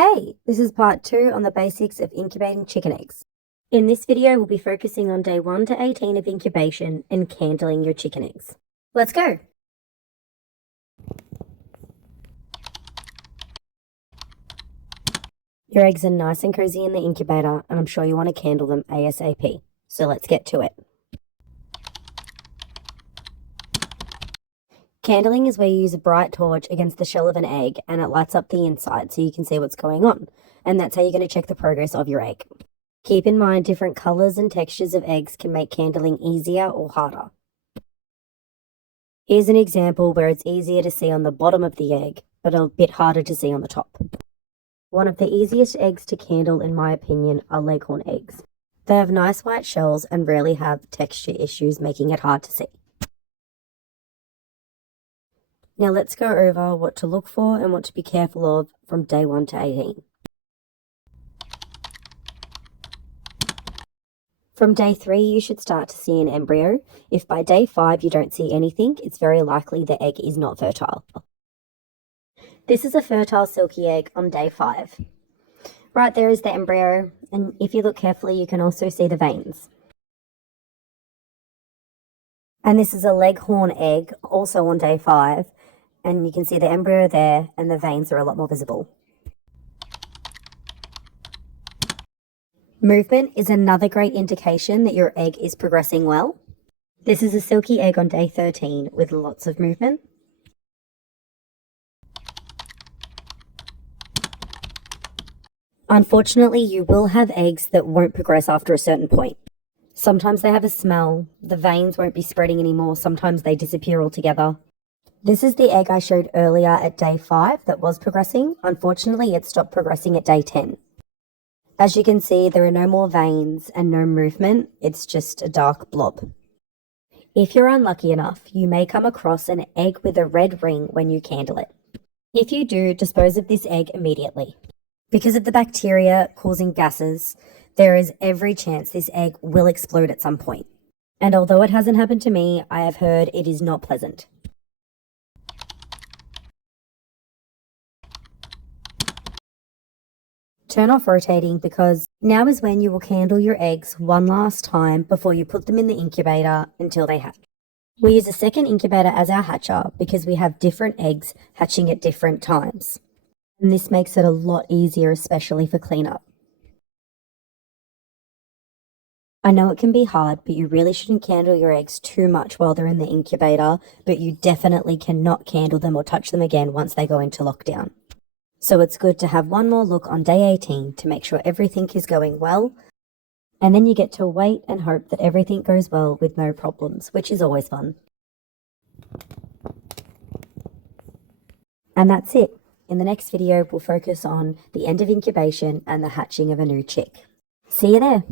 Hey, this is part 2 on the basics of incubating chicken eggs. In this video, we'll be focusing on day 1 to 18 of incubation and candling your chicken eggs. Let's go! Your eggs are nice and cozy in the incubator, and I'm sure you want to candle them ASAP. So let's get to it. Candling is where you use a bright torch against the shell of an egg and it lights up the inside so you can see what's going on. And that's how you're going to check the progress of your egg. Keep in mind different colours and textures of eggs can make candling easier or harder. Here's an example where it's easier to see on the bottom of the egg, but a bit harder to see on the top. One of the easiest eggs to candle, in my opinion, are leghorn eggs. They have nice white shells and rarely have texture issues, making it hard to see. Now let's go over what to look for and what to be careful of from day 1 to 18. From day 3, you should start to see an embryo. If by day 5 you don't see anything, it's very likely the egg is not fertile. This is a fertile silky egg on day 5. Right there is the embryo, and if you look carefully, you can also see the veins. And this is a leghorn egg, also on day 5, and you can see the embryo there, and the veins are a lot more visible. Movement is another great indication that your egg is progressing well. This is a silky egg on day 13 with lots of movement. Unfortunately, you will have eggs that won't progress after a certain point. Sometimes they have a smell, the veins won't be spreading anymore, sometimes they disappear altogether. This is the egg I showed earlier at day 5 that was progressing. Unfortunately, it stopped progressing at day 10. As you can see, there are no more veins and no movement, it's just a dark blob. If you're unlucky enough, you may come across an egg with a red ring when you candle it. If you do, dispose of this egg immediately. Because of the bacteria causing gases, there is every chance this egg will explode at some point. And although it hasn't happened to me, I have heard it is not pleasant. Turn off rotating because now is when you will candle your eggs one last time before you put them in the incubator until they hatch. We use a second incubator as our hatcher because we have different eggs hatching at different times. And this makes it a lot easier, especially for cleanup. I know it can be hard, but you really shouldn't candle your eggs too much while they're in the incubator, but you definitely cannot candle them or touch them again once they go into lockdown. So it's good to have one more look on day 18 to make sure everything is going well, and then you get to wait and hope that everything goes well with no problems, which is always fun. And that's it. In the next video, we'll focus on the end of incubation and the hatching of a new chick. See you there!